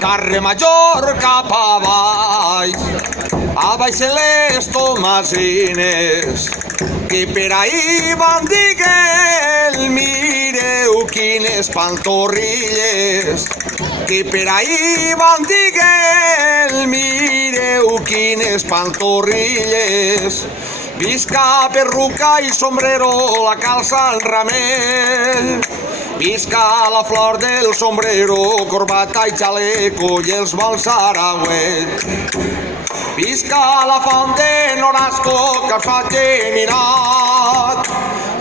carrer Major cap a baix les Tomasines, que per ahir van diguent, mireu quines pantorrilles, que per ahir van diguent, mireu quines pantorrilles. Visca perruca i sombrero, la calça en ramell. Visca la flor del sombrero, corbata i xaleco i els bons saragüells. Visca la font de Norasco, que fa geninat.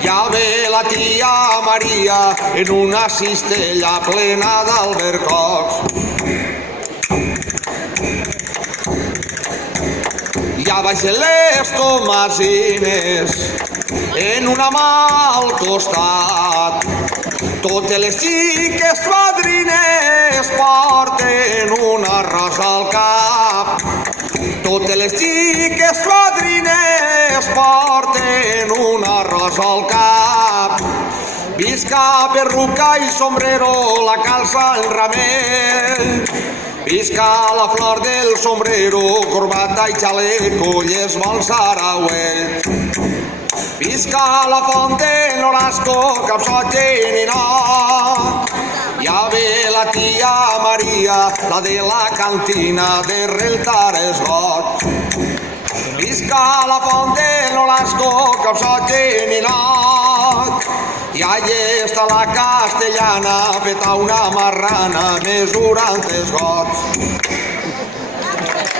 Ja ve la tia Maria en una cistella plena d'albercocs. Ja baixen les Tomasines, en una mà al costat. Totes les xiques fadrines porten un arròs al cap. Totes les xiques fadrines porten un arròs al cap. Visca perruca i sombrero, la calça en ramell. Visca la flor del sombrero, corbata i xaleco i els bons saragüells. Visca la font de Norasco, capçot geninat. Ja ve la tia Maria, la de la cantina de rentar els gots. Visca la font de Norasco, capçot geninat. I allà està la castellana, feta una marrana, mesurant els gots.